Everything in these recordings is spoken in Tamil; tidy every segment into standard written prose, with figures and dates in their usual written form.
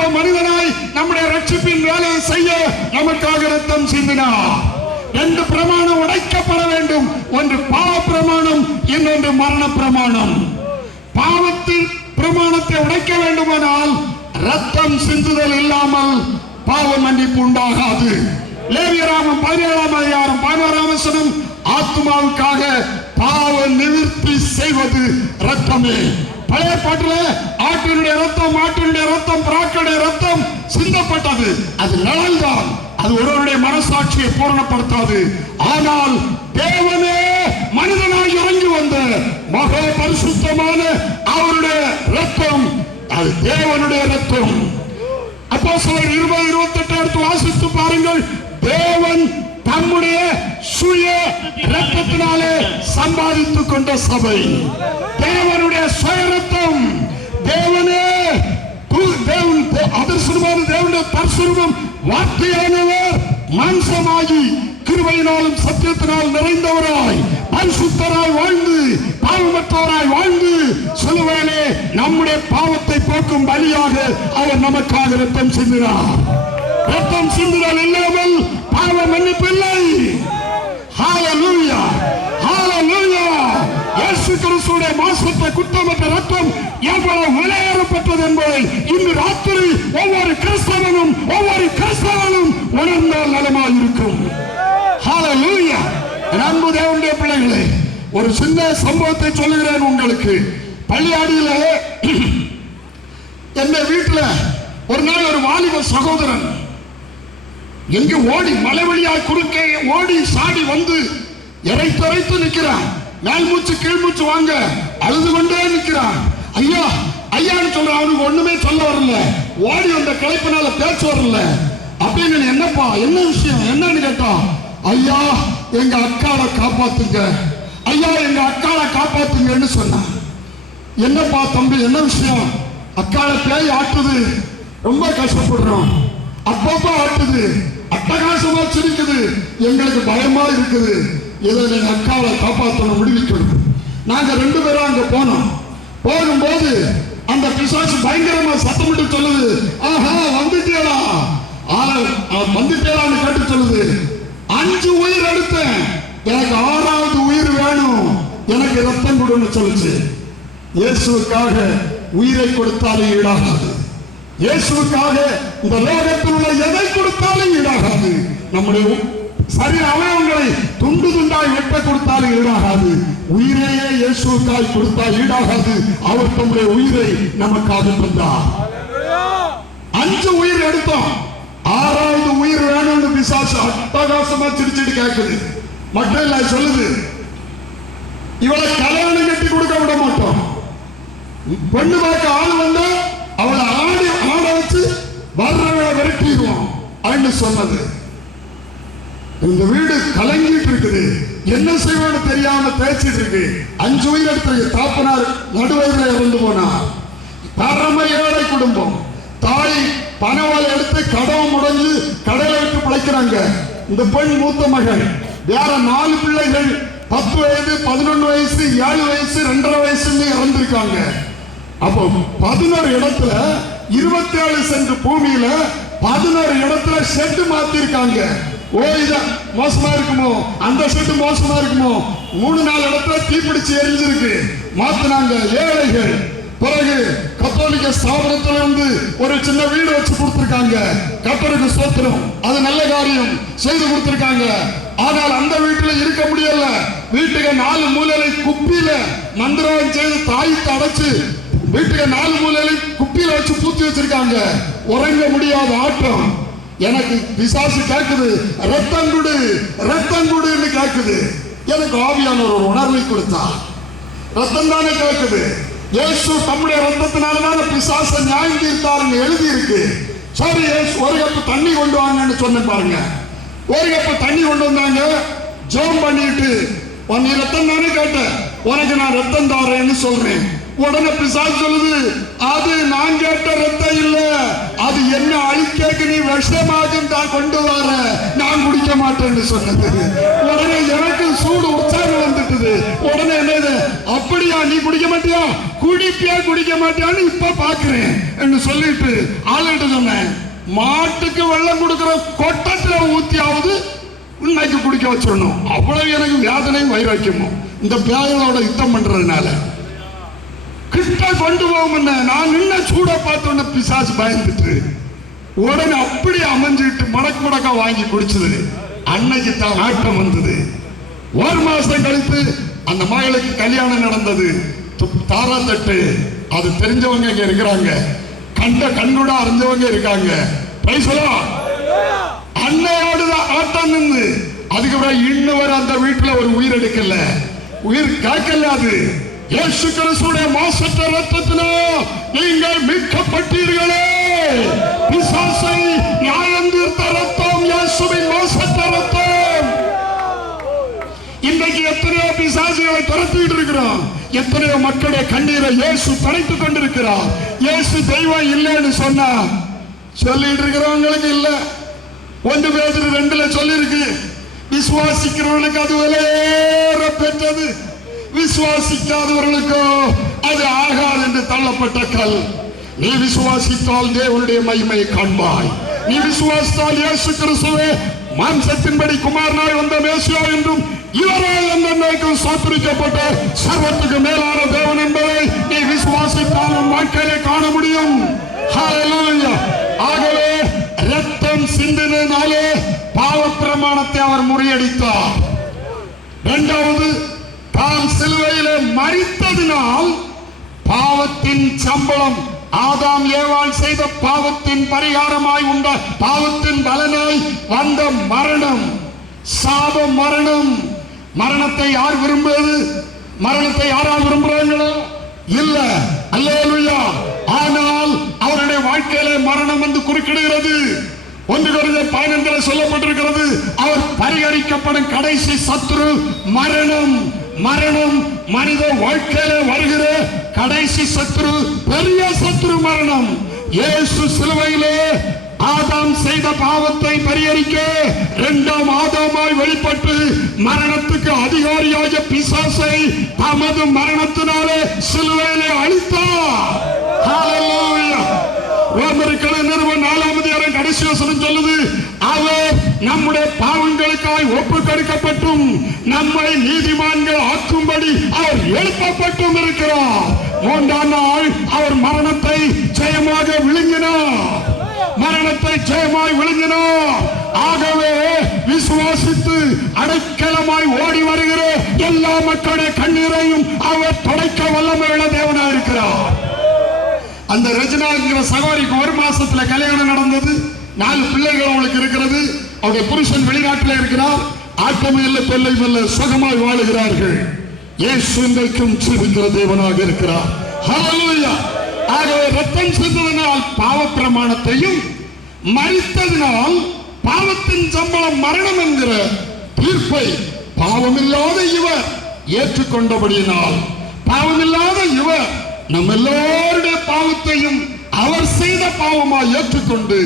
பாவ மனிதனாய் நம்முடைய ரட்சிப்பின் வேலையை செய்ய நமக்காக ரத்தம் சிந்தினார். 2 பிரமாணம் உடைக்கப்பட வேண்டும். ஒன்று பாவ பிரமாணம், இன்னொன்று மரண பிரமாணம். பாவத்தின் பிரமாணத்தை உடைக்க வேண்டுமானால் ரத்தம் சிந்துதல் இல்லாமல் பாவ மன்னிப்பு உண்டாகாது. லேவியராகமம் 17ஆம் அதிகாரம் 11ஆம் வசனம், ஆத்மாவுக்காக பாவ நிவர்த்தி செய்வது ரத்தமே. பழைய பாட்டுல ஆட்டினுடைய ரத்தம், மாட்டினுடைய ரத்தம், பிராக்களுடைய ரத்தம் சிந்தப்பட்டது. அது நலன்தான், அது ஒருவருடைய மனசாட்சியை பூரணப்படுத்தாது. ஆனால் தேவனே மனிதனாய் இறங்கி வந்த மகா பரிசுத்தமான அவருடைய ரத்தம், அது தேவனுடைய ரத்தம். அப்போஸ்தலர் 20:28 எடுத்து வாசித்து பாருங்கள். தேவன் தம்முடைய சுய ரத்தத்தினாலே சம்பாதித்துக் கொண்ட சபை, தேவனுடைய சுய ரத்தம். தேவனே தேவனுடைய பரிசுத்தம் வார்த்தையானவர் மாம்சமாகி கிருபையினாலும் சத்தியத்தினால் நிறைந்தவராய் பரிசுத்தராய் வாழ்ந்து பாவமற்றவராய் வாழ்ந்து சிலுவையிலே நம்முடைய பாவத்தை போக்கும் பலியாக அவர் நமக்காக ரத்தம் சிந்தினார். ரத்தம் சிந்துதல் இல்லாமல் பாவ மன்னிப்பு இல்லை. ஹல்லேலூயா, ஹல்லேலூயா. இயேசு கிறிஸ்துவின் மாசற்ற குற்றமற்ற ரத்தம் எவ்வளவு விலையேறப்பட்டது என்பதை இன்று ராத்திரி ஒவ்வொரு கிறிஸ்தவனும் உணர்ந்தால் நலமாக இருக்கும். ஹல்லேலூயா. அன்பு தேவனுடைய பிள்ளைகளே, ஒரு சின்ன சம்பவத்தை சொல்லுகிறேன் உங்களுக்கு. பள்ளியாடியில என் வீட்டுல ஒரு நாள் ஒரு வாலிப சகோதரன் எங்க ஓடி மலை வழியாய் குறுக்கே ஓடி சாடி வந்து இறைத்து நிற்கிறான். மேல் மூச்சு கீழ் மூச்சு வாங்க அழுது கொண்டே நிற்கிறான். ஐயா ஐயான்னு சொல்ற, அவனுக்கு ஒண்ணுமே சொல்ல வரல, ஓடி வந்த களைப்பினால பேச்சு வரல. அப்படின்னு என்னப்பா என்ன விஷயம் என்னன்னு கேட்டா, ஐயா எங்க அக்காவை காப்பாத்துங்க, ஐயா எங்க அக்காவை காப்பாத்துங்கன்னு சொன்னான். என்னப்பா தம்பி என்ன விஷயம்? அக்காவை பேய் ஆட்டுது, ரொம்ப கஷ்டப்படுறோம், அப்பப்போ ஆட்டுது, அட்டகாசமா சிரிக்குது, எங்களுக்கு பயமா இருக்குது, இதை நீங்க அக்காவை காப்பாற்றணும், விடுவிக்கணும். நாங்க 2 பேரும் அங்க போனோம். போகும்போது அந்த பிசாசு பயங்கரமா சத்தமிட்டு சொல்லுது, ஆஹா வந்துட்டேடா, வந்துட்டேடான்னு கேட்டு சொல்லுது. 5 உயிர் எடுத்தேன், எனக்கு 6வது உயிர் வேணும், எனக்கு ரத்தம் கொடுன்னு சொல்லுச்சு. இயேசுவுக்காக உயிரை கொடுத்தாலும் ஈடாகாது. இயேசுவுக்காக இந்த லோகத்தில் உள்ள எதை கொடுத்தாலும் ஈடாகாது. நம்முடைய சரீர அவயவங்களை துண்டு துண்டாய் வெட்ட கொடுத்தாலும் ஈடாகாது. உயிரையே இயேசுவுக்காய் கொடுத்தால் ஈடாகாது. அவர் தம்முடைய உயிரை நமக்காக தந்தார். 5 உயிர் எடுத்தோம், 6வது உயிர் வேணும்னு பிசாசு அட்டகாசமா சிரிச்சிட்டு கேட்குது. மக்கள் எல்லாம் சொல்லுது, இவளை கல்யாணம் கட்டி கொடுக்க விட மாட்டோம், பெண்ணு பார்க்க ஆள் வந்தா அவளை ஆட வச்சு வர்றவளை விரட்டிடுவோம் அப்படின்னு சொன்னது. இந்த வீடு கலங்கிட்டு இருக்குது, என்ன செய்வோன்னு தெரியாம தேய்ச்சிட்டு இருக்கு. 5 உயிர் எடுத்து தாப்பனார் நடுவதில் இறந்து போனார். பரம ஏழை குடும்பம், தாய் பணவாளை எடுத்து கடவை முடஞ்சு கடையில விட்டு பிழைக்கிறாங்க. இந்த பெண் மூத்த மகள், வேற 4 பிள்ளைகள் 10 வயது 11 வயசு 7 வயசு 2.5 வயசுன்னு இறந்திருக்காங்க. அப்போ 11 இடத்துல 27 சென்ட் பூமியில 11 இடத்துல ஷெட் மாத்திருக்காங்க. ஓ இத மோசமா இருக்குமோ, அந்த ஷெட் மோசமா இருக்குமோ, 3-4 இடத்துல தீப்பிடிச்சு எரிஞ்சிருக்கு, மாத்தினாங்க. ஏழைகள். பிறகு கத்தோலிக்க ஸ்தாபனத்துல இருந்து ஒரு சின்ன வீடு வச்சு கொடுத்திருக்காங்க. கத்தருக்கு ஸ்தோத்திரம், அது நல்ல காரியம் செய்து கொடுத்திருக்காங்க. ஆனால் அந்த வீட்டுல இருக்க முடியல. வீட்டுக்கு 4 மூலையில குப்பியில மந்திரம் செய்து தாய்க்கு அடைச்சு வீட்டுக்கு 4 மூலையில குப்பியில வச்சு பூத்தி வச்சிருக்காங்க. உறங்க முடியாத ஆட்டம். எனக்கு பிசாசு கேட்குது, ரத்தம் கொடு ரத்தம் கொடுன்னு கேட்குது. எனக்கு ஆவியானவர் ஒரு உணர்வை கொடுத்தா, ரத்தம் தானே கேட்குது. இயேசு தம்முடைய ரத்தத்தினாலதான் பிசாசை நியாயம் தீர்த்தாருன்னு எழுதி இருக்கு. சரி, ஒரு கப்பு தண்ணி கொண்டு வாங்கன்னு சொன்ன பாருங்க. ஒரு கப்பு தண்ணி கொண்டு வந்தாங்க. ஜெபம் பண்ணிட்டு, நீ ரத்தம் தானே கேட்ட, உனக்கு நான் ரத்தம் தாரேன்னு சொல்றேன். உடனே பிசாசு சொல்லுது, அது நான் கேட்ட ரத்தம் இல்ல, அது என்ன அழிக்க நீ விஷமாக தான் கொண்டு வர, நான் குடிக்க மாட்டேன்னு சொன்னது. உடனே எனக்கு சூடு உற்சாகம் வந்துட்டுது. உடனே என்னது, அப்படியா நீ குடிக்க மாட்டியா, குடிப்பியா குடிக்க மாட்டியான்னு இப்ப பாக்குறேன் என்று சொல்லிட்டு ஆளுகிட்ட மாட்டுக்கு வெள்ளம் கொடுக்கிற கொட்டத்துல ஊத்தியாவது இன்னைக்கு குடிக்க வச்சிடணும். அவ்வளவு எனக்கு வேதனையும் வைராக்கியமும் இந்த பேயோட யுத்தம் பண்றதுனால. கிட்ட கொண்டு போகும் நான் நின்ன சூட பார்த்தோன்ன பிசாசு பயந்துட்டு உடனே அப்படி அமைஞ்சிட்டு மடக்கு மடக்கா வாங்கி குடிச்சது. அன்னைக்கு தான் ஆட்டம் வந்தது. ஒரு மாசம் கழித்து அந்த மகளுக்கு கல்யாணம் நடந்தது. தாராத்தட்டு அது தெரிஞ்சவங்க இங்க இருக்கிறாங்க, கண்கூட அறிஞ்சவங்க இருக்காங்க. அன்னையோடுதான் ஆட்டம் நின்று அதுக்கப்புறம் இன்னும் அந்த வீட்டுல ஒரு உயிர் எடுக்கல, உயிர் காக்கல. அது இயேசு கிறிஸ்துவின் மாசற்ற ரத்தத்திலே நீங்கள் மீட்கப்பட்டீர்களே. பிசாசை நியாயம் தீர்த்த ரத்தம் இயேசுவின் மாசற்ற ரத்தம். இன்றைக்கு எத்தனையோ பிசாசுகளை துரத்திட்டு இருக்கிறோம். எத்தனையோ மக்களுடைய கண்ணீரை இயேசு துடைத்துக் கொண்டிருக்கிறார். இயேசு தெய்வம் இல்லைன்னு சொன்னா சொல்லிட்டு இருக்கிறவங்களுக்கு இல்ல. 1 பேதுரு 2 சொல்லி இருக்கு, விசுவாசிக்கிறவர்களுக்கு அது விலையேற பெற்றது, விசுவாசிக்காதவர்களுக்கோ அது ஆகாது என்று தள்ளப்பட்ட கல். நீ விசுவாசித்தால் தேவனுடைய மகிமையை காண்பாய். நீ விசுவாசித்தால் இயேசு கிறிஸ்துவே மாம்சத்தின்படி குமாரனாய் வந்த மேசியா என்றும் இவரால் என்னைக்கும் சாத்திரிக்கப்பட்ட சர்வத்துக்கு மேலான தேவன் என்பதை நீ விசுவாசித்தால் உன் வாழ்க்கையிலே காண முடியும். ஆகவே ரத்தம் சிந்தினாலே பாவ பிரமாணத்தை அவர் முறியடித்தார். இரண்டாவது, தாம் சிலுவையிலே மரித்ததினால் பாவத்தின் சம்பளம், ஆதாம் ஏவாள் செய்த பாவத்தின் பரிகாரமாய் உண்ட பாவத்தின் பலனாய் வந்த மரணம், சாப மரணம். மரணத்தை யார் விரும்புவது? மரணத்தை யாரால் விரும்புறாங்களோ? இல்ல. அல்லேலூயா. ஆனால் அவருடைய வாழ்க்கையிலே மரணம் வந்து குறுக்கிடுகிறது. 1 கொரிந்தியர் 15 சொல்லப்பட்டிருக்கிறது, அவர் பரிகரிக்கப்படும் கடைசி சத்துரு மரணம். மரணம் மனித வாழ்க்கையில வருகிற கடைசி சத்துரு, பெரிய சத்துரு மரணம். இயேசு சிலுவையிலே ஆதாம் செய்த பாவத்தை பரிகரிக்க 2ஆம் ஆதாமாய் வெளிப்பட்டு மரணத்துக்கு அதிகாரியாக பிசாசை தமது மரணத்தினாலே சிலுவையிலே அழித்தார். ஹல்லேலூயா. ரோமர்கள் நிறுவனம் 4ஆம் அதிகாரம் கடைசி வசனம் சொல்லுது, அவர் நம்முடைய பாவங்களுக்காய் ஒப்பு கொடுக்கப்பட்டும் நம்மை நீதிமான்கள் ஆக்கும்படி அவர் எழுப்பப்பட்டும் இருக்கிறார். 3ஆம் நாள் அவர் மரணத்தை ஜெயமாக விழுங்கினார். மரணத்தை ஜெயமாய் விழுங்கினார். ஆகவே விசுவாசித்து அடைக்கலமாய் ஓடி வருகிற எல்லா மக்களுடைய கண்ணீரையும் அவர் துடைக்க வல்லமையுள்ள தேவனாய் இருக்கிறார். அந்த ரஜினாங்கிற சகோதரிக்கு 1 மாசத்துல கல்யாணம் நடந்தது. 4 பிள்ளைகள் அவளுக்கு இருக்கிறது. அவருடைய புருஷன் வெளிநாட்டில் இருக்கிறார். ஆட்டமே இல்லை, தொல்லை இல்லை, சுகமாய் வாழுகிறார்கள். இயேசு இன்றைக்கும் ஜீவிக்கிற தேவனாக இருக்கிறார். ஹல்லேலூயா. ஆகவே ரத்தம் சிந்தினால் பாவ பிரமாணத்தையும், மரித்ததினால் பாவத்தின் சம்பளம் மரணம் என்கிற தீர்ப்பை பாவமில்லாத இவர் ஏற்றுக்கொண்டபடியினால், பாவமில்லாத இவர் நம் எல்லோருடைய பாவத்தையும் அவர் செய்த பாவமாய் ஏற்றுக்கொண்டு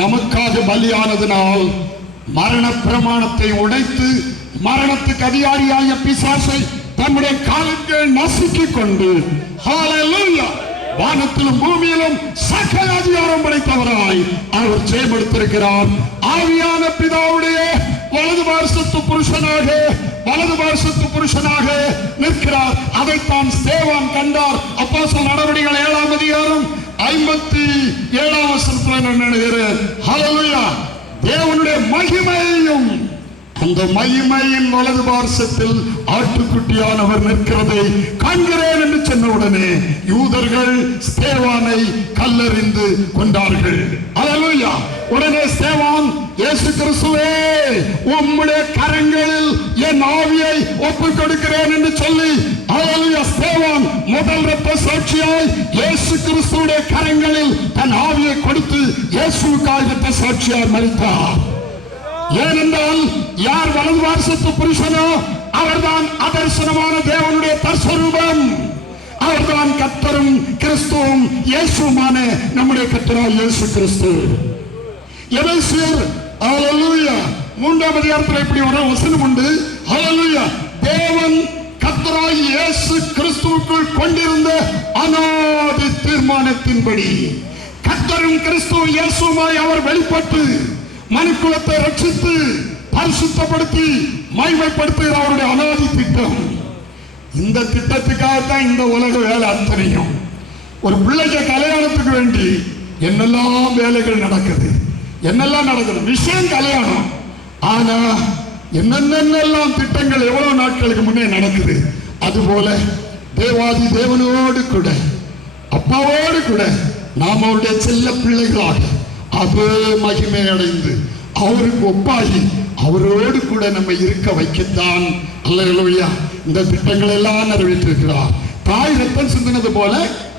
நமக்காக பலியானதினால் மரண பிரமாணத்தை உடைத்து மரணத்துக்கு அதிகாரியாய பிசாசை தம்முடைய காலங்கள் நசுக்கிக் கொண்டு ஹல்லேலூயா வானத்திலும் பூமியிலும் சகல அதிகாரம் படைத்தவராய் அவர் ஜெயமெடுத்திருக்கிறார். ஆவியான பிதாவுடைய வலது பார்சத்து புருஷனாக நிற்கிறார். அதைத்தான் ஸ்தேவான் கண்டார். அப்போஸ்தலர் நடவடிக்கைகள் 7ஆம் அதிகாரம் 57ஆம் வசனத்தில் நான் நினைக்கிறேன். ஹல்லேலூயா. தேவனுடைய மகிமையையும் அந்த மகிமையின் வலது பார்சத்தில் ஆட்டுக்குட்டியானவர் நிற்கிறதை காண்கிறேன் என்று சொன்னவுடனே யூதர்கள் ஸ்தேவானை கல்லெறிந்து கொண்டார்கள். அல்லேலூயா. உடனே ஸ்தேவான், இயேசு கிறிஸ்துவே உம்முடைய கரங்களில் என் ஆவியை ஒப்புக் கொடுக்கிறேன் என்று சொல்லி, அல்லேலூயா, ஸ்தேவான் முதல் இரத்த சாட்சியாய் இயேசு கிறிஸ்துவுடைய கரங்களில் தன் ஆவியை கொடுத்து இயேசுவுக்காக இரத்த சாட்சியாய் மரித்தார். ஏனென்றால் யார் வலது பார்சத்து புருஷனோ அவர்தான் அதர்சனமான தேவனுடைய தற்ஸ்வரூபம். அவர்தான் கர்த்தரும் கிறிஸ்துவும் இயேசுவுமான நம்முடைய கர்த்தராகிய இயேசு கிறிஸ்து. எபேசியர் ஹல்லேலூயா 3ஆம் அதிகாரத்தில் இப்படி ஒரு வசனம் உண்டு. ஹல்லேலூயா. தேவன் கர்த்தராகிய இயேசு கிறிஸ்துவுக்குள் கொண்டிருந்த அநாதி தீர்மானத்தின்படி கர்த்தரும் கிறிஸ்துவ இயேசுவாய் அவர் வெளிப்பட்டு மனுக்குலத்தை ரட்சித்து பரிசுத்தப்படுத்தி மகிமைப்படுத்துகிற அவருடைய அனாதி திட்டம். இந்த திட்டத்துக்காகத்தான் இந்த உலக வேலை அத்தனையும். ஒரு பிள்ளைக்கு கல்யாணத்துக்கு வேண்டி என்னெல்லாம் வேலைகள் நடக்குது, என்னெல்லாம் நடக்குது. விஷயம் கல்யாணம், ஆனா என்னென்னலாம் திட்டங்கள் எவ்வளவு நாட்களுக்கு முன்னே நடக்குது. அதுபோல தேவாதி தேவனோடு கூட அப்பாவோடு கூட நாம் அவருடைய செல்ல பிள்ளைகளாக அதே மகிமை அடைந்து அவருக்கு ஒப்பாகி அவரோடு கூட நம்ம இருக்க வைக்கத்தான் அல்லேலூயா இந்த திட்டங்கள் எல்லாம் நிறைவேற்றிருக்கிறார். தாய் ரத்தம் சிந்தினது போல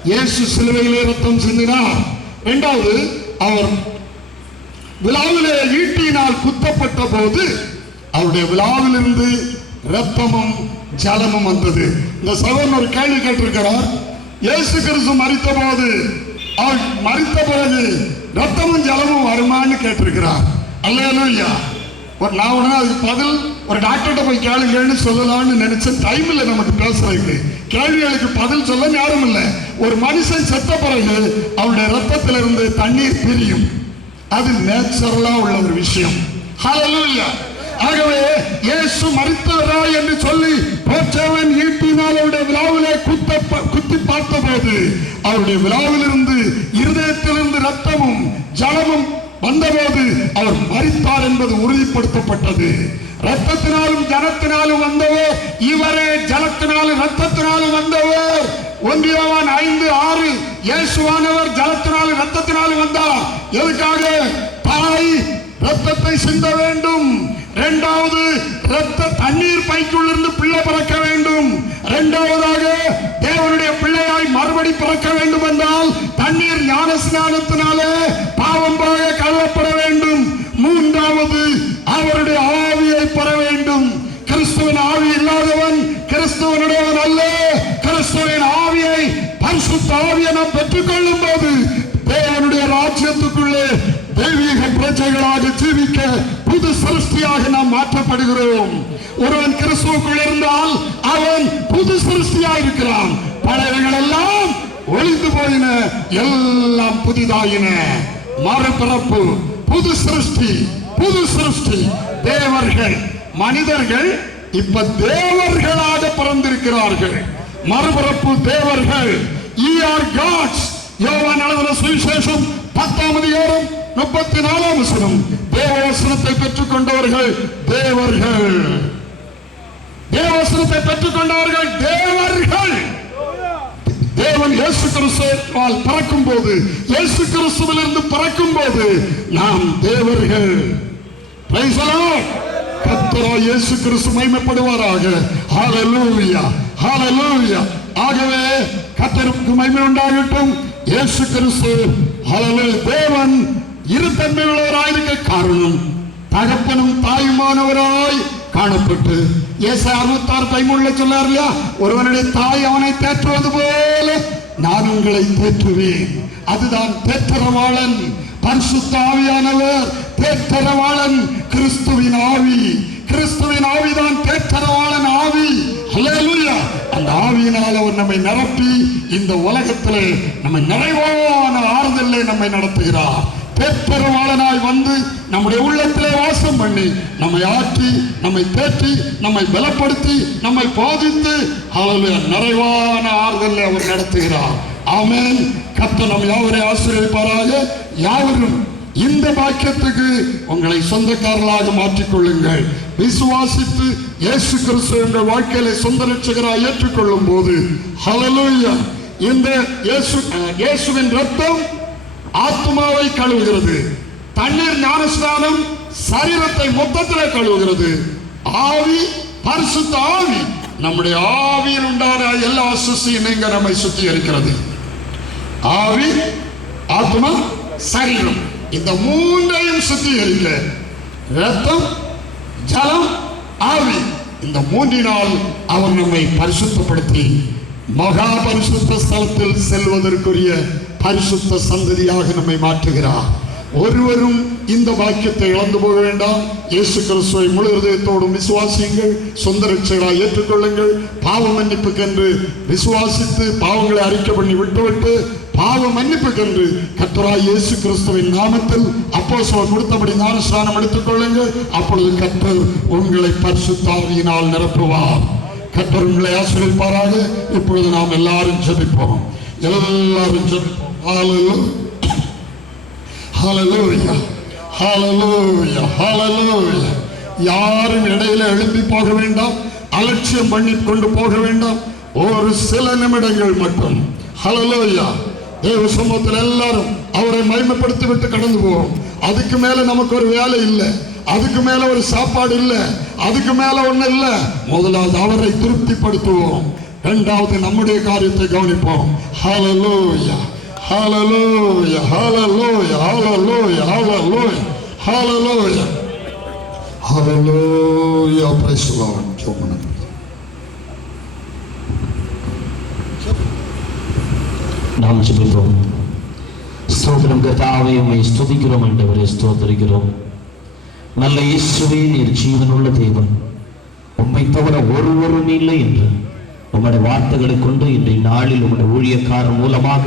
இயேசு சிலுவையிலே ரத்தம் சிந்தினார். இரண்டாவது, அவர் விழாவிலே ஈட்டியினால் குத்தப்பட்ட போது அவருடைய விழாவிலிருந்து ரத்தமும் ஜலமும் வந்தது. இந்த சகோதரன் ஒரு கேள்வி கேட்டிருக்கிறார். இயேசு கிறிஸ்து மரித்த போது அவர் மரித்த பிறகு ரத்தமும் ஜலமும் வருமானு கேட்டிருக்கிறார். அல்லேலூயா. நான் அதுக்கு பதில் ஒரு டாக்டர்கிட்ட போய் கேளுங்கன்னு சொல்லலாம்னு நினைச்ச டைம் இல்லை நமக்கு பேசுறதுக்கு. கேள்விகளுக்கு பதில் சொல்ல யாரும் இல்லை. ஒரு மனுஷன் செத்த பிறகு அவருடைய ரத்தத்திலிருந்து தண்ணீர் பிரியும். அது நேச்சுரலா உள்ள ஒரு விஷயம். ஹல்லேலூயா. ஆகவே இயேசு மரித்தவராய் என்று சொல்லி போற்றவன் ஈட்டினால் அவருடைய விழாவிலே குத்தி பார்த்த போது அவருடைய விழாவிலிருந்து இருதயத்திலிருந்து ரத்தமும் ஜலமும் வந்தபோது அவர் மரித்தார் என்பது உறுதிப்படுத்தப்பட்டது. ரத்தத்தினாலும் ஜலத்தினாலும் வந்தவர் இவரே, ஜலத்தினாலும் ரத்தத்தினாலும் வந்தவர். 1 யோவான் 5:6 இயேசுவானவர் ஜலத்தினாலும் ரத்தத்தினாலும் வந்தார். எதுக்காக? தாய் ரத்தத்தை சிந்த வேண்டும். இரண்டாவது, ரத்த தண்ணீர் பைக்குள் இருந்து பிள்ளை பிறக்க வேண்டும். இரண்டாவதாக தேவனுடைய பிள்ளையாய் மறுபடி பிறக்க வேண்டும் என்றால் தண்ணீர் ஞான ஸ்நானத்தினாலே பாவம் போக கழுவப்பட வேண்டும். மூன்றாவது, அவருடைய ஆவியை பெற வேண்டும். கிறிஸ்துவின் ஆவி இல்லாதவன் கிறிஸ்துவனுடையவன் அல்ல. கிறிஸ்துவின் ஆவியை, பரிசுத்த ஆவியை நாம் பெற்றுக்கொள்ளும் போது தேவனுடைய ராஜ்யத்துக்குள்ளே தெய்வீக பிரஜைகளாக ஜீவிக்க புது சிருஷ்டியாக நாம் மாற்றப்படுகிறோம். ஒருவன் கிறிஸ்துவுக்குள் இருந்தால் அவன் புது சிருஷ்டியாக இருக்கிறான். பழையவைகள் எல்லாம் ஒழிந்து போயின, எல்லாம் புதிதாயின. மறுபிறப்பு, புது சிருஷ்டி, புது சிருஷ்டி. தேவர்கள், மனிதர்கள் இப்ப தேவர்களாக பிறந்திருக்கிறார்கள். மறுபிறப்பு தேவர்கள். Ye are gods. யோவான் எழுதின சுவிசேஷம் 10ஆம் அதிகாரம் 34ஆம் வசனம். தேவவசனத்தை பெற்றுக் கொண்டவர்கள் தேவர்கள். தேவவசனத்தை பெற்றுக் கொண்டவர்கள் தேவர்கள். தேவன் இயேசு கிறிஸ்துவால் பிறக்கும் போது, இயேசு கிறிஸ்துவிலிருந்து பிறக்கும் போது நாம் தேவர்கள். Praise the Lord. கர்த்தராகிய இயேசு கிறிஸ்து மகிமைப்படுவாராக. ஹல்லேலூயா, ஹல்லேலூயா. ஆகவே கர்த்தருக்கு மகிமை உண்டாகட்டும். இயேசு கிறிஸ்து ஹல்லேலூயா தேவன் இருதன்மை உள்ளவராயிருக்க காரணம் தகப்பனும் தாயுமானவராய் காணப்பட்டு ஏசாயா 66:13 சொன்னார் இல்லையா, ஒருவனுடைய தாய் அவனை தேற்றுவது போல நான் உங்களை தேற்றுவேன். அதுதான் தேற்றரவாளன். பரிசுத்த ஆவியானவர் தேற்றரவாளன். கிறிஸ்துவின் ஆவி, கிறிஸ்துவின் ஆவிதான் தேற்றரவாளன் ஆவி. ஹல்லேலூயா. அந்த ஆவியினால் அவர் நம்மை நிரப்பி இந்த உலகத்திலே நம்மை நிறைவான ஆறுதலே நம்மை நடத்துகிறார். தேற்றரவாளனாய் வந்து நம்முடைய உள்ளத்திலே வாசம் பண்ணி நம்மை ஆற்றி, நம்மை தேற்றி, நம்மை பலப்படுத்தி, நம்மை போதித்து ஹல்லேலூயா நிறைவான ஆறுதலே அவர் நடத்துகிறார். ஆமென். கர்த்தர் நம் யாவரையும் ஆசீர்வதிப்பாராக. யாவரும் இந்த பாக்கியத்துக்கு உங்களை சொந்தக்காரர்களாக மாற்றிக்கொள்ளுங்கள். விசுவாசித்து இயேசு கிறிஸ்து என்ற வாழ்க்கையில சொந்த ரட்சகராக ஏற்றுக்கொள்ளும் போது ஹல்லேலூயா இந்த இயேசுவின் ரத்தம் ஆத்மாவை கழுவுகிறது. தண்ணீர் ஞானஸ்நானம் சரீரத்தை மொத்தத்திலே கழுவுகிறது. ஆவி, பரிசுத்த ஆவி நம்முடைய ஆவியில் உண்டான எல்லா அசுசியும் நீங்க நம்மை சுத்திகரிக்கிறது. ஆவி, ஆத்மா, சரீரம் இந்த மூன்றையும் சுத்திகரிக்க ரத்தம், ஜலம், ஆவி இந்த மூன்றினால் அவர் நம்மை பரிசுத்தப்படுத்தி மகா பரிசுத்த ஸ்தலத்தில் செல்வதற்குரிய பரிசுத்த சந்ததியாக நம்மை மாற்றுகிறார். ஒருவரும் இந்த பாக்கியத்தை இழந்து போக வேண்டாம். இயேசு கிறிஸ்துவை முழு இதயத்தோடும் விசுவாசியுங்கள், சொந்த ரட்சகராய் ஏற்றுக்கொள்ளுங்கள். பாவ மன்னிப்புக்கென்று விசுவாசித்து பாவங்களை அறிக்கை பண்ணி விட்டுவிட்டு பாவ மன்னிப்புக்கென்று கர்த்தராய் இயேசு கிறிஸ்துவின் நாமத்தில் அப்போஸ்தலர் கொடுத்தபடி ஞானஸ்நானம் எடுத்துக் கொள்ளுங்கள். அப்பொழுது கர்த்தர் உங்களை பரிசுத்த ஆவியினால் நிரப்புவார். கர்த்தர் உங்களை ஆசீர்வதிப்பாராக. இப்பொழுது நாம் எல்லாரும் ஜெபிப்போம். எல்லாரும் ஜெபிப்போம். ஹல்லேலூயா, ஹல்லேலூயா, ஹல்லேலூயா. யாரும் இடையில எழும்பி போக வேண்டாம், அலட்சியம் பண்ணி கொண்டு போக வேண்டாம். ஒரு சில நிமிடங்கள் மட்டும் ஹல்லேலூயா தேவ சமூகத்தில் எல்லாரும் அவரை மகிமைப்படுத்தி விட்டு கடந்து போவோம். அதுக்கு மேல நமக்கு ஒரு வேலை இல்லை, அதுக்கு மேல ஒரு சாப்பாடு இல்லை, அதுக்கு மேல ஒண்ணு இல்லை. முதலாவது அவரை திருப்திப்படுத்துவோம், இரண்டாவது நம்முடைய காரியத்தை கவனிப்போம். ஹல்லேலூயா, hallelujah, hallelujah, hallelujah, hallelujah, hallelujah, hallelujah. Praise the Lord. நாம் ஜெபிப்போம். ஸ்தோத்திரம் கர்த்தாவே, உம்மை ஸ்துதிக்கிறோம் ஆண்டவரே, ஸ்தோத்திரிக்கிறோம். நல்ல இயேசுவே, நீர் ஜீவனுள்ள தேவன், உம்மை தவிர ஒருவரும் இல்லை என்று உம்முடைய வார்த்தைகளை கொண்டு இன்றைய நாளில் உம்முடைய ஊழியக்காரர் மூலமாக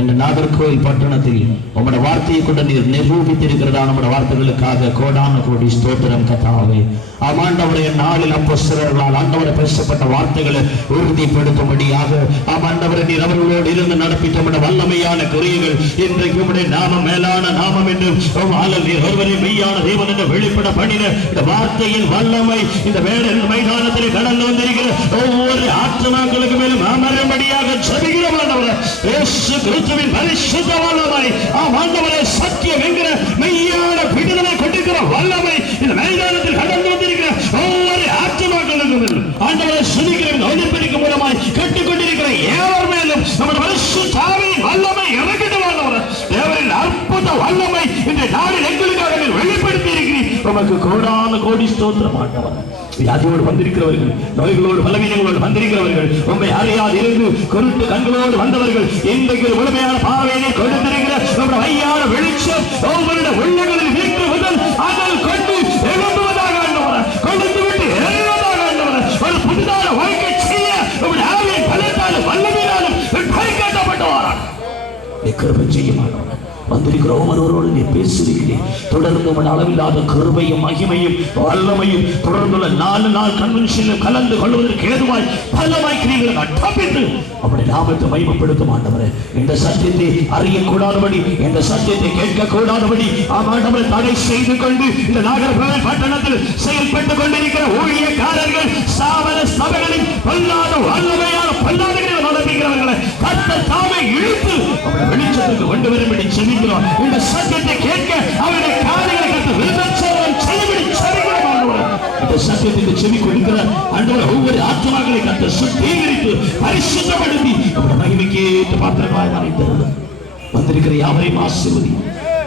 இந்த நாகர்கோவில் பட்டணத்தில் உம்முடைய வார்த்தையை கொண்டு நீர் நிரூபித்திருக்கிறதா நம்முடைய வார்த்தைகளுக்காக கோடான கோடி ஸ்தோத்திரம் கர்த்தாவே. ஆமாண்டவரே, நாளில் அப்போஸ்தலர்களால் ஆண்டவரை பேசப்பட்ட வார்த்தைகளை உறுதிப்படுத்தும்படியாக ஆமாண்டவரை நீர் அவர்களோடு இருந்து நடப்பித்த உம்முடைய வல்லமையான கிரியைகள் இன்றைக்கு உம்முடைய நாமம் மேலான நாமம் என்று நீர் ஒருவரே மெய்யான தேவன் என்று வெளிப்பட பண்ணின இந்த வார்த்தையின் வல்லமை இந்த வேடர் மைதானத்தில் கடந்து வந்திருக்கிற ஒவ்வொரு ஆத்மாக்களுக்கு மேலும் அமரும்படியாக ஜெபிக்கிறோம் ஆண்டவரே. இயேசு கிறிஸ்துவின் பரிசுத்த வல்லமை ஆண்டவரே, சத்தியம் என்கிற மெய்யான விடுதலை கொண்டிருக்கிற வல்லமை இந்த மைதானத்தில் கடந்து வந்திருக்கிற ஒவ்வொரு ஆத்மாக்களுக்கும் ஆண்டவரை சுதிக்கிற ஒளிபெருக்கும் மூலமாய் கேட்டுக்கொண்டிருக்கிற ஏவர் மேலும் நம்முடைய பரிசுத்த ஆவியின் வல்லமை இறக்கட்டும் ஆண்டவரே. தேவரின் அற்புத வல்லமை இந்த நாளில் எங்களுக்காக நீர் வெளிப்படுத்தி இருக்கிறீர். உமக்கு கோடான கோடி ஸ்தோத்திரம் ஆண்டவரே. வியாதியோடு வந்திருக்கிறவர்கள், நோய்களோடு பலவீனங்களோடு வந்திருக்கிறவர்கள், உண்மை அறியாது இருந்து கொருட்டு கண்களோடு வந்தவர்கள், இன்றைக்கு முழுமையான பார்வையை கொடுத்திருக்கிற நம்முடைய ஐயான வெளிச்சம் ஒவ்வொருடைய உள்ளங்களில் வீட்டு முதல் அதல் கொண்டு எழும்புவதாக ஆண்டவரே, கொடுத்து விட்டு எழுவதாக ஆண்டவரே. ஒரு புதிதான வாழ்க்கை செய்ய நம்முடைய ஆவியின் பலத்தாலும் வல்லமையாலும் கைகாட்டப்பட்டவாராக கிருபை செய்ய மாட்டோம். வந்திருக்கிற ஒவ்வொருவரோடு நீ பேசுகிறீர்களே, தொடர்ந்து உன் அளவில்லாத கருமையும் மகிமையும் வல்லமையும் தொடர்ந்துள்ள 4 நாள் கன்வென்ஷனில் கலந்து கொள்வதற்கு ஏதுவாய் பலமாய்க்கிறீர்கள் அட்டப்பித்து அவருடைய நாமத்தை மகிமைப்படுத்தும் ஆண்டவரே. இந்த சத்தியத்தை அறியக்கூடாதபடி, இந்த சத்தியத்தை கேட்கக்கூடாதபடி ஆண்டவரை தடை செய்து கொண்டு இந்த நாகர்கோவில் பட்டணத்தில் செயல்பட்டுக் கொண்டிருக்கிற ஊழியக்காரர்கள் ஸ்தாபன சபைகளில் பொல்லாத வல்லமையான பொல்லாதவர்களை நடத்துகிறவர்களை கர்த்தர் தாமே இழுத்து அவருடைய வெளிச்சத்துக்கு கொண்டு வரும்படி செவி இந்த சத்தியத்தை கேட்க அவருடைய காரியங்களை கற்று விருப்பம் செவிபடி செவிக்கிறோம். இந்த சத்தியத்துக்கு செவி கொடுக்கிற ஆண்டவரை ஒவ்வொரு ஆத்மாக்களை கற்று சுத்திகரித்து பரிசுத்தப்படுத்தி அவருடைய மகிமைக்கு ஏற்ற பாத்திரமாய் மறைந்தது. வந்திருக்கிற யாவரையும் ஆசீர்வதி.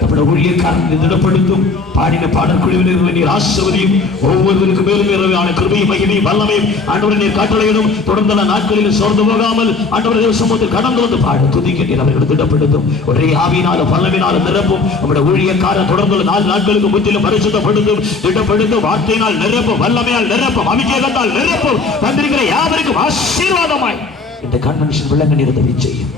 நம்முடைய ஊழியக்காரர்களை திடப்படுத்தும் பாடின பாடல் குழுவினர்களை நீர் ஆசீர்வதியும். ஒவ்வொருவருக்கு மேலும் இரவான கிருபையும் மகிமையும் வல்லமையும் ஆண்டவரை நீர் கட்டளையிடும். தொடர்ந்துள்ள நாட்களில் சோர்ந்து போகாமல் ஆண்டவரை தேவ சமூகத்தில் கடந்து வந்து பாட துதிக்க நீர் அவர்களை திடப்படுத்தும். ஒரே ஆவியினாலும் வல்லமையினாலும் நிரப்பும். நம்முடைய ஊழியக்காரர் தொடர்ந்துள்ள 4 நாட்களுக்கு முற்றிலும் பரிசுத்தப்படுத்தும், திடப்படுத்தும். வார்த்தையினால் நிரப்பும், வல்லமையால் நிரப்பும், அபிஷேகத்தால் நிரப்பும். வந்திருக்கிற யாவருக்கும் ஆசீர்வாதமாய் இந்த கன்வென்ஷன் விளங்க நீர் உதவி செய்யும்.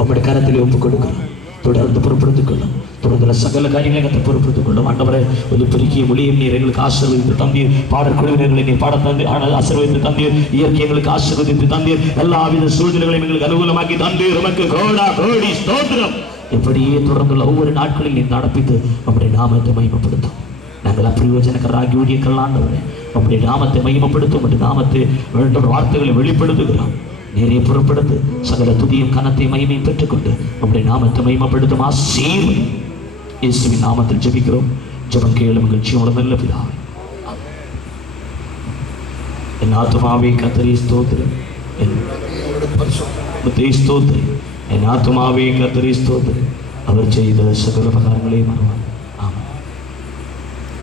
உங்களுடைய கரத்தில் ஒப்புக் கொடுக்கிறோம். தொடர்ந்து பொறுப்படுத்திக் கொள்ளும். தொடர்ந்துள்ள சகல காரியங்களை பொறுப்படுத்திக் கொள்ளும். ஆண்டவரை ஒரு பெருக்கிய மொழியும் நீர் எங்களுக்கு ஆசீர்வதித்து தந்தீர். பாடல் குழுவினர்களை நீர் பாட தந்தீர், ஆசீர்வதித்து தந்தீர். இயற்கை எங்களுக்கு ஆசீர்வதித்து தந்தீர். எல்லாவித சூழ்நிலைகளையும் எங்களுக்கு அனுகூலமாக்கி தந்தீர். உமக்கு கோடா கோடி ஸ்தோத்திரம். இப்படியே தொடர்ந்துள்ள ஒவ்வொரு நாட்களில் நீர் நடப்பித்து நம்முடைய நாமத்தை மகிமைப்படுத்தும். நாங்கள் அப்பிரயோஜனக்கராகி ஊழியர்கள் ஆண்டவரே, நம்முடைய நாமத்தை மகிமைப்படுத்தும். நம்முடைய நாமத்தை வேண்டிய வார்த்தைகளை வெளிப்படுத்துகிறோம். நேரே புறப்படுத்து சகல துதியும் கனத்தை மகிமையும் பெற்றுக்கொண்டு நம்முடைய நாமத்தை மகிமைப்படுத்தும் ஆசீர்வதி. இயேசுவின் நாமத்தில் ஜெபிக்கிறோம். ஜெபம் கேளும் நிகழ்ச்சியோட நல்ல பிதாவே. என் ஆத்துமாவே கர்த்தரை ஸ்தோத்திரம், என் ஆத்துமாவே கர்த்தரை ஸ்தோத்திரம். அவர் செய்த சகல உபகாரங்களை மறவாதே.